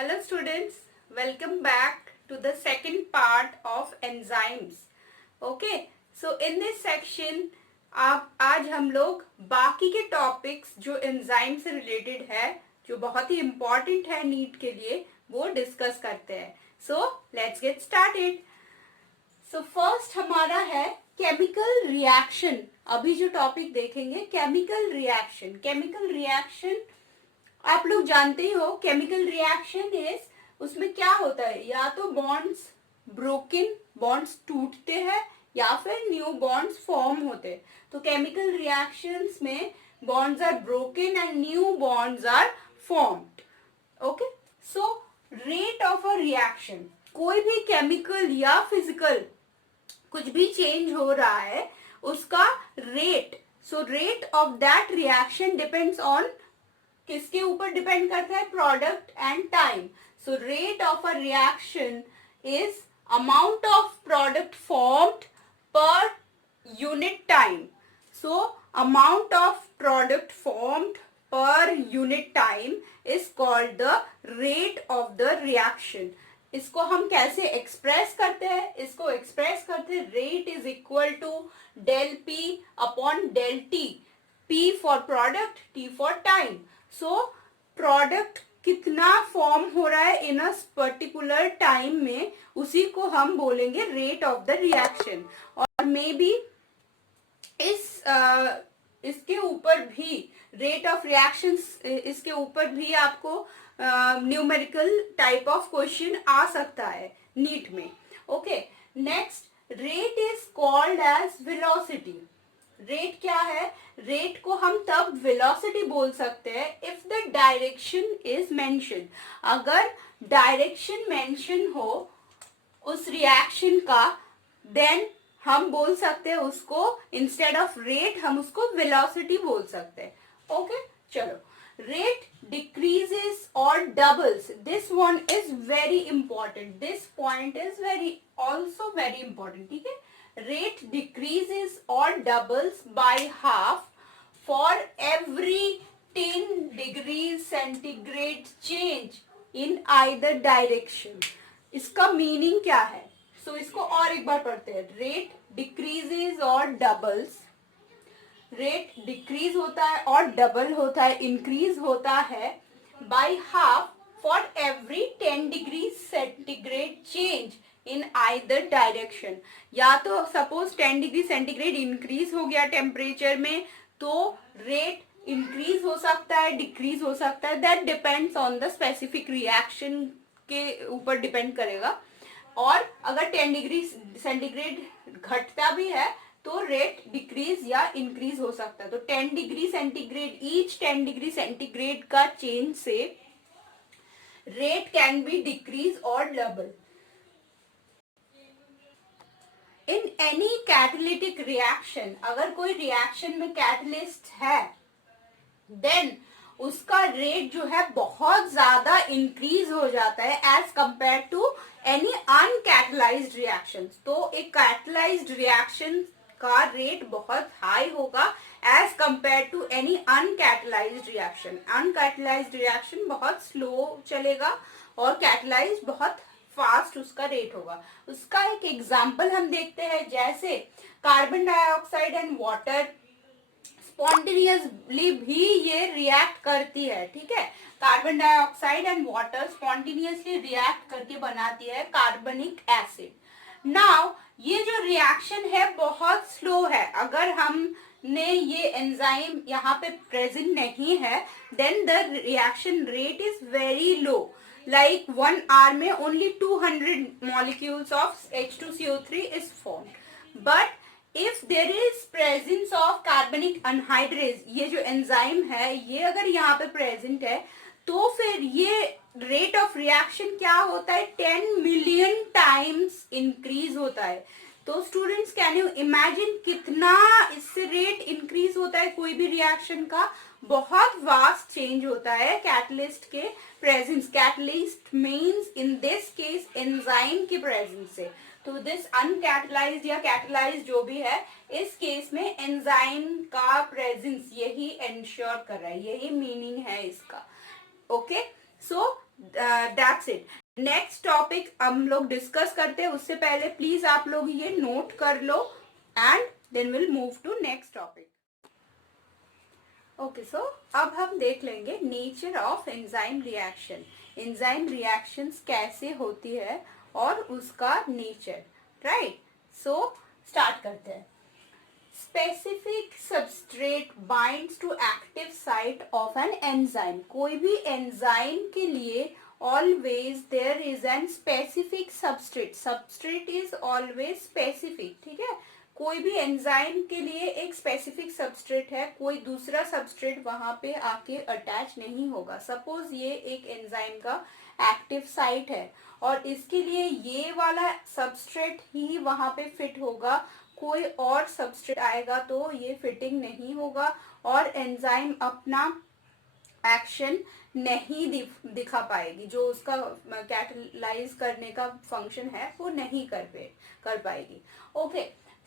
Hello students, welcome back to the second part of enzymes. Okay, so in this section आप आज हम लोग बाकी के टॉपिक्स जो एंजाइम से रिलेटेड है, जो बहुत ही इम्पोर्टेंट है नीट के लिए, वो डिस्कस करते हैं. So let's get started. So first हमारा है केमिकल रिएक्शन. अभी जो टॉपिक देखेंगे केमिकल रिएक्शन. केमिकल रिएक्शन आप लोग जानते ही हो. केमिकल रिएक्शन इज, उसमें क्या होता है, या तो बॉन्ड्स ब्रोकन, बॉन्ड्स टूटते हैं, या फिर न्यू बॉन्ड्स फॉर्म होते हैं. तो केमिकल रिएक्शंस में bonds are broken and new bonds are formed. Okay, so rate of a reaction, कोई भी केमिकल या फिजिकल कुछ भी चेंज हो रहा है, उसका rate, so rate of that reaction depends on, किसके ऊपर डिपेंड करता है, product and time. So rate of a reaction is amount of product formed per unit time. So amount of product formed per unit time is called the rate of the reaction. इसको हम कैसे express करते हैं? इसको express करते हैं, rate is equal to del P upon del T. P for product, T for time. So product कितना form हो रहा है इन अ पर्टिकुलर टाइम में, उसी को हम बोलेंगे रेट ऑफ द रिएक्शन. और मे बी इसके ऊपर भी रेट ऑफ रिएक्शन, इसके ऊपर भी आपको न्यूमेरिकल टाइप ऑफ क्वेश्चन आ सकता है नीट में. Okay, next, rate is called as velocity. Rate क्या है? रेट को हम तब वेलोसिटी बोल सकते हैं if the direction is mention. अगर डायरेक्शन मेंशन हो उस रिएक्शन का, देन हम बोल सकते हैं उसको, इंस्टेड ऑफ रेट हम उसको वेलोसिटी बोल सकते हैं. ओके, चलो. Rate decreases or doubles. This one is very important. This point is also very important. ठीक है? Rate decreases or doubles by half for every 10 degrees centigrade change in either direction. इसका meaning क्या है? सो इसको और एक बार पढ़ते हैं. रेट डिक्रीजेज और डबल्स. रेट डिक्रीज होता है और डबल होता है, इंक्रीज होता है by half for every 10 degree centigrade change in either direction. या तो सपोज 10 डिग्री सेंटीग्रेड इंक्रीज हो गया टेम्परेचर में, तो रेट इंक्रीज हो सकता है, डिक्रीज हो सकता है. That depends on the specific reaction के ऊपर डिपेंड करेगा. और अगर 10 डिग्री सेंटीग्रेड घटता भी है तो रेट डिक्रीज या इंक्रीज हो सकता है. तो 10 degree centigrade, each 10 degree centigrade का चेंज से रेट कैन बी डिक्रीज और double. In any catalytic reaction, अगर कोई रिएक्शन में कैटलिस्ट है, देन उसका रेट जो है बहुत ज्यादा इंक्रीज हो जाता है as compare to any uncatalysed reaction. तो एक कैटलाइज्ड रिएक्शन का रेट बहुत हाई होगा as compare to any uncatalysed reaction. Uncatalysed reaction बहुत स्लो चलेगा और कैटलाइज्ड बहुत फास्ट उसका रेट होगा. उसका एक एग्जांपल हम देखते हैं, जैसे carbon dioxide and water spontaneously भी ये रिएक्ट करती है. ठीक है, carbon dioxide and water spontaneously react करके बनाती है कार्बनिक एसिड. नाउ ये जो रिएक्शन है बहुत स्लो है. अगर हमने ये एंजाइम यहाँ पे प्रेजेंट नहीं है, then the reaction rate is very low. Like 1 hour में only 200 molecules of H2CO3 is formed. But if there is presence of carbonic anhydrase, ये जो एंजाइम है ये अगर यहाँ पे प्रेजेंट है, तो फिर ये रेट ऑफ रिएक्शन क्या होता है, 10 मिलियन टाइम्स इंक्रीज होता है. तो स्टूडेंट्स, कैन यू इमेजिन कितना इससे रेट इंक्रीज होता है कोई भी रिएक्शन का? बहुत वास्ट चेंज होता है कैटलिस्ट के presence. Catalyst means in this case enzyme के प्रेजेंस से. तो दिस अनकैटलाइज्ड या कैटलाइज्ड जो भी है, इस केस में एंजाइम का प्रेजेंस यही एंश्योर कर रहा है, यही मीनिंग है इसका. Okay, so that's it. Next topic हम लोग डिस्कस करते हैं, उससे पहले प्लीज आप लोग ये नोट कर लो and then will move to next topic. Okay, so अब हम देख लेंगे nature of enzyme reaction. Enzyme reactions कैसे होती है और उसका नेचर. राइट, सो स्टार्ट करते हैं. Specific substrate binds to active site of an enzyme. कोई भी एंजाइम के लिए always there is an specific substrate. Substrate is always specific. ठीक है, कोई भी एंजाइम के लिए एक स्पेसिफिक सबस्ट्रेट है, कोई दूसरा सबस्ट्रेट वहां पे आके अटैच नहीं होगा. सपोज ये एक एंजाइम का एक्टिव साइट है और इसके लिए ये वाला सबस्ट्रेट ही वहां पे फिट होगा, कोई और सबस्ट्रेट आएगा तो ये फिटिंग नहीं होगा और एंजाइम अपना एक्शन नहीं दिखा पाएगी. जो उसका कैटलाइज करने का फंक्शन है वो नहीं कर पाएगी. ओके,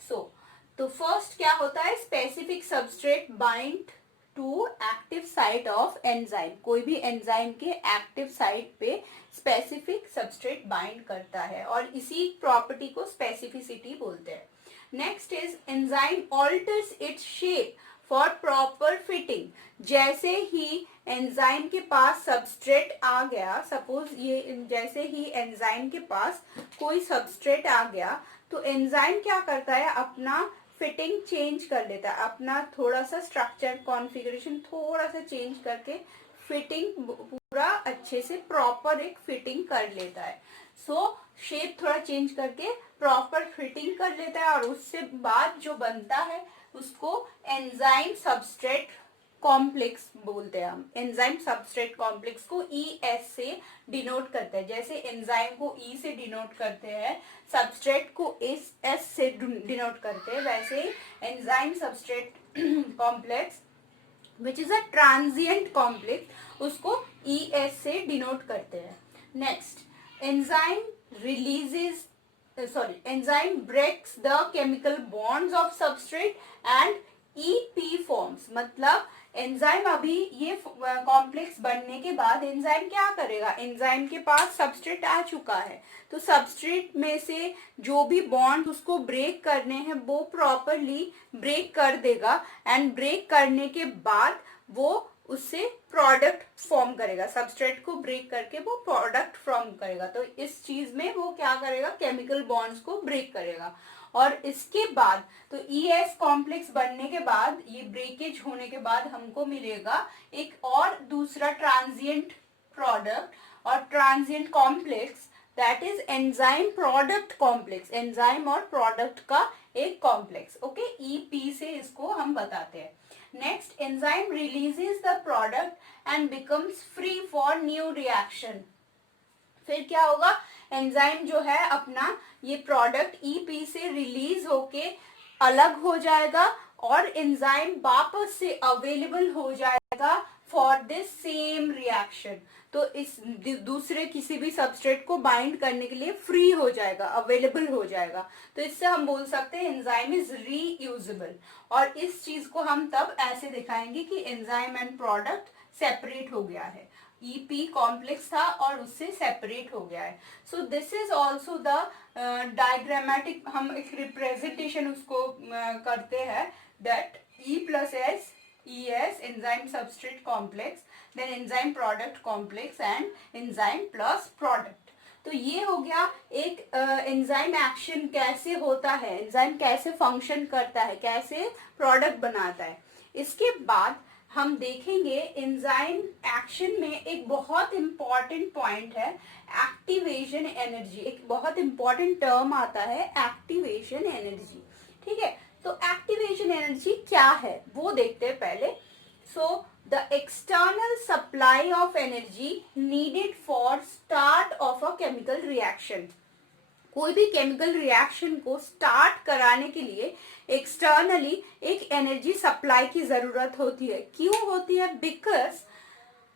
सो तो फर्स्ट क्या होता है, specific substrate bind to active site of enzyme. कोई भी एंजाइम के एक्टिव साइट पे स्पेसिफिक सबस्ट्रेट बाइंड करता है और इसी प्रॉपर्टी को स्पेसिफिसिटी बोलते हैं. Next is enzyme alters its shape for proper fitting. जैसे ही एंजाइम के पास सबस्ट्रेट आ गया, सपोज ये जैसे ही एंजाइम के पास कोई सबस्ट्रेट आ गया तो एंजाइम क्या करता है, अपना फिटिंग चेंज कर लेता है, अपना थोड़ा सा स्ट्रक्चर कॉन्फ़िगरेशन थोड़ा सा चेंज करके फिटिंग पूरा अच्छे से प्रॉपर एक फिटिंग कर लेता है. सो शेप थोड़ा चेंज करके प्रॉपर फिटिंग कर लेता है और उससे बाद जो बनता है उसको एंजाइम सबस्ट्रेट कॉम्प्लेक्स बोलते हैं. हम एंजाइम सबस्ट्रेट कॉम्प्लेक्स को ES से डिनोट करते हैं. जैसे एंजाइम को E से डिनोट करते हैं, सबस्ट्रेट को S से डिनोट करते हैं, वैसे enzyme substrate complex which is a transient complex उसको ES से डिनोट करते हैं. Next, enzyme enzyme breaks the chemical bonds of substrate and EP forms. मतलब एंजाइम अभी ये कॉम्प्लेक्स बनने के बाद एंजाइम क्या करेगा, एंजाइम के पास सबस्ट्रेट आ चुका है तो सबस्ट्रेट में से जो भी बॉन्ड उसको ब्रेक करने हैं वो प्रॉपरली ब्रेक कर देगा एंड ब्रेक करने के बाद वो उससे प्रोडक्ट फॉर्म करेगा. सबस्ट्रेट को ब्रेक करके वो प्रोडक्ट फॉर्म करेगा. तो इस चीज में वो क्या करेगा, केमिकल बॉन्ड्स को ब्रेक करेगा. और इसके बाद तो ES कॉम्प्लेक्स बनने के बाद, ये ब्रेकेज होने के बाद हमको मिलेगा एक और दूसरा ट्रांजिएंट प्रोडक्ट और transient complex, that is enzyme product complex. Enzyme और प्रोडक्ट का एक कॉम्प्लेक्स. ओके, EP से इसको हम बताते हैं. Next, enzyme releases the product and becomes free for new reaction. फिर क्या होगा, एंजाइम जो है अपना ये प्रोडक्ट EP से रिलीज होके अलग हो जाएगा और एंजाइम वापस से अवेलेबल हो जाएगा फॉर दिस सेम रिएक्शन. तो इस दूसरे किसी भी सबस्ट्रेट को बाइंड करने के लिए फ्री हो जाएगा, अवेलेबल हो जाएगा. तो इससे हम बोल सकते हैं एंजाइम इज रीयूजेबल. और इस चीज को हम तब ऐसे दिखाएंगे कि एंजाइम एंड प्रोडक्ट सेपरेट हो गया है. EP कॉम्प्लेक्स था और उससे सेपरेट हो गया है. So this is also the diagrammatic, हम एक रिप्रेजेंटेशन उसको करते हैं, that E+S ES enzyme substrate complex, then enzyme product complex and enzyme plus product. तो ये हो गया एक एंजाइम एक्शन कैसे होता है, एंजाइम कैसे फंक्शन करता है, कैसे प्रोडक्ट बनाता है. इसके बाद हम देखेंगे एंजाइम एक्शन में एक बहुत इंपॉर्टेंट पॉइंट है एक्टिवेशन एनर्जी. एक बहुत इंपॉर्टेंट टर्म आता है एक्टिवेशन एनर्जी. ठीक है, तो एक्टिवेशन एनर्जी क्या है वो देखते हैं पहले. So the external supply of energy needed for start of a chemical reaction. कोई भी केमिकल रिएक्शन को स्टार्ट कराने के लिए एक्सटर्नली एक एनर्जी सप्लाई की जरूरत होती है. क्यों होती है, because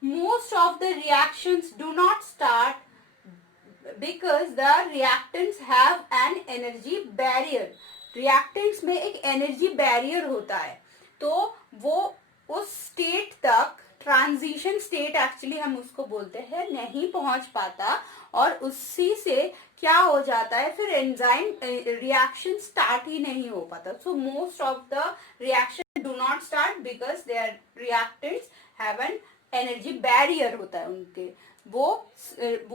most of the reactions do not start because the reactants have an energy barrier. Reactants में एक एनर्जी बैरियर होता है तो वो उस स्टेट तक ट्रांजिशन स्टेट एक्चुअली हम उसको बोलते हैं, नहीं पहुंच पाता और उसी से क्या हो जाता है, फिर एंजाइम रिएक्शन स्टार्ट ही नहीं हो पाता. So most of the reaction do not start because their reactants have an energy barrier होता है उनके, वो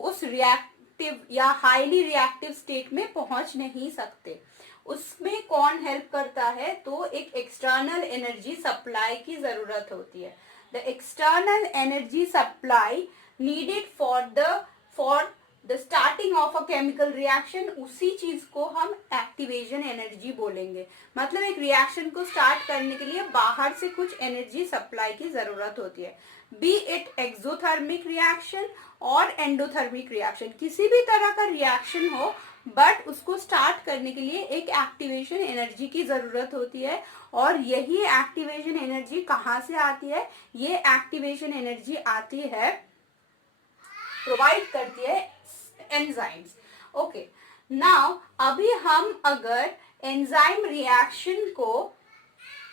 उस रिएक्टिव या हाईली रिएक्टिव स्टेट में पहुंच नहीं सकते. उसमें कौन हेल्प करता है, तो एक एक्सटर्नल एनर्जी सप्लाई की जरूरत होती है. The external energy supply needed for the starting of a chemical reaction, उसी चीज को हम एक्टिवेशन एनर्जी बोलेंगे. मतलब एक रिएक्शन को स्टार्ट करने के लिए बाहर से कुछ एनर्जी सप्लाई की जरूरत होती है, बी इट एक्सोथर्मिक रिएक्शन और एंडोथर्मिक रिएक्शन. किसी भी तरह का रिएक्शन हो बट उसको स्टार्ट करने के लिए एक एक्टिवेशन एनर्जी की जरूरत होती है. और यही एक्टिवेशन एनर्जी कहाँ से आती है, ये एक्टिवेशन एनर्जी आती है, प्रोवाइड करती है एंजाइम्स. ओके, नाउ अभी हम अगर एंजाइम रिएक्शन को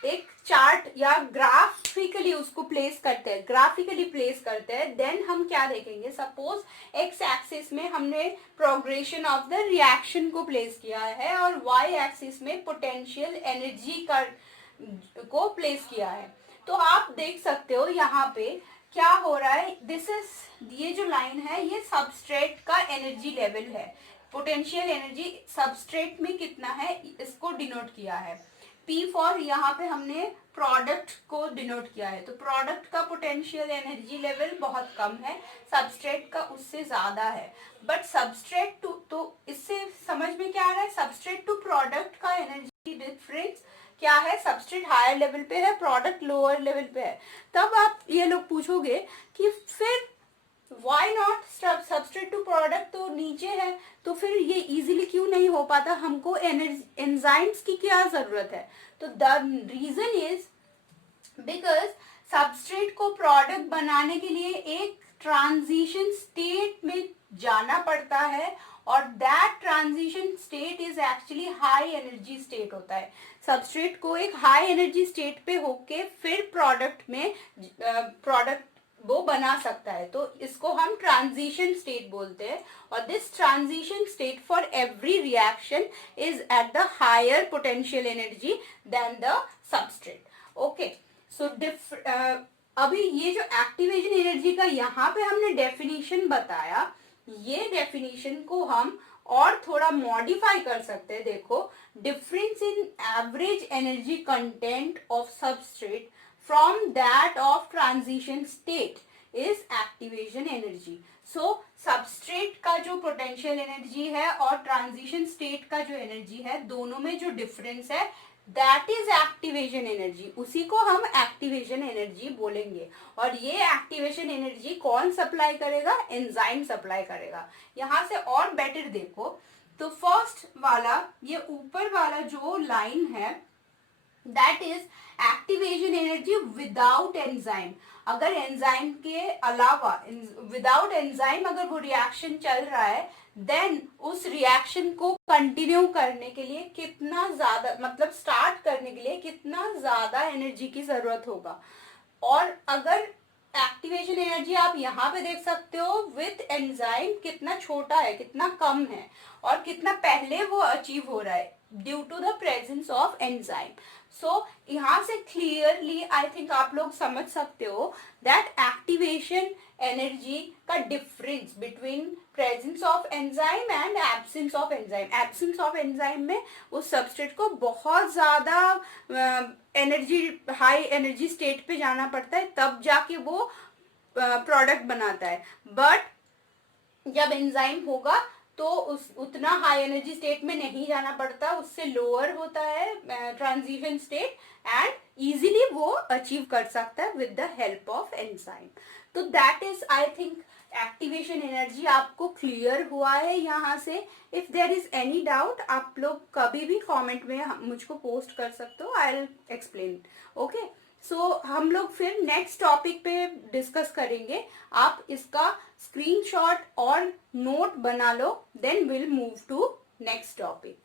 एक चार्ट या ग्राफिकली उसको प्लेस करते हैं, देन हम क्या देखेंगे. सपोज एक्स एक्सिस में हमने प्रोग्रेशन ऑफ द रिएक्शन को प्लेस किया है और वाई एक्सिस में पोटेंशियल एनर्जी को प्लेस किया है. तो आप देख सकते हो यहाँ पे क्या हो रहा है. ये जो लाइन है ये सबस्ट्रेट का एनर्जी लेवल है. पोटेंशियल एनर्जी सबस्ट्रेट में कितना है इसको डिनोट किया है. P फॉर यहाँ पे हमने प्रोडक्ट को डिनोट किया है, तो प्रोडक्ट का पोटेंशियल एनर्जी लेवल बहुत कम है, सबस्ट्रेट का उससे ज्यादा है. बट सबस्ट्रेट टू, तो इससे समझ में क्या आ रहा है, सबस्ट्रेट टू प्रोडक्ट का एनर्जी डिफरेंस क्या है. सबस्ट्रेट हायर लेवल पे है, प्रोडक्ट लोअर लेवल पे है. तब आप ये लोग पूछोगे कि फिर why not, substrate to product तो नीचे है, तो फिर ये इजीली क्यों नहीं हो पाता, हमको एंजाइम्स की क्या जरूरत है. तो the reason is because substrate को प्रोडक्ट बनाने के लिए एक ट्रांजिशन स्टेट में जाना पड़ता है और that transition state is actually high energy state होता है. सबस्ट्रेट को एक हाई एनर्जी स्टेट पे होके फिर प्रोडक्ट वो बना सकता है, तो इसको हम ट्रांजिशन स्टेट बोलते हैं. और this transition state for every reaction is at the higher potential energy than the substrate. Okay, so अभी ये जो एक्टिवेशन एनर्जी का यहाँ पे हमने डेफिनेशन बताया, ये डेफिनेशन को हम और थोड़ा मॉडिफाई कर सकते हैं. देखो, difference in average energy content of substrate from that of transition state is activation energy. So substrate का जो potential energy है और transition state का जो energy है, दोनों में जो difference है that is activation energy. उसी को हम activation energy बोलेंगे. और ये activation energy कौन supply करेगा, enzyme supply करेगा. यहाँ से और better देखो, तो first वाला, ये ऊपर वाला जो line है that is activation energy without enzyme. अगर एंजाइम के अलावा, विदाउट एंजाइम अगर वो रिएक्शन चल रहा है, देन उस रिएक्शन को कंटिन्यू करने के लिए कितना ज्यादा, मतलब स्टार्ट करने के लिए कितना ज्यादा एनर्जी की जरूरत होगा. और अगर एक्टिवेशन एनर्जी आप यहाँ पे देख सकते हो विथ एंजाइम कितना छोटा है, कितना कम है और कितना पहले वो अचीव हो रहा है due to the presence of enzyme. So यहाँ से क्लियरली आई थिंक आप लोग समझ सकते हो दैट एक्टिवेशन एनर्जी का difference between presence of enzyme and absence of enzyme. Absence of enzyme में उस सबस्ट्रेट को बहुत ज्यादा एनर्जी, हाई एनर्जी स्टेट पे जाना पड़ता है, तब जाके वो प्रोडक्ट बनाता है. बट जब एंजाइम होगा तो उतना हाई एनर्जी स्टेट में नहीं जाना पड़ता, उससे लोअर होता है ट्रांजिशन स्टेट एंड इजीली वो अचीव कर सकता है with the help of enzyme. तो that is I think activation energy. आपको क्लियर हुआ है यहाँ से. If there is any doubt आप लोग कभी भी कमेंट में मुझको पोस्ट कर सकते हो, आई विल एक्सप्लेन. ओके, सो हम लोग फिर नेक्स्ट टॉपिक पे डिस्कस करेंगे. आप इसका स्क्रीनशॉट और नोट बना लो, then will move to next topic.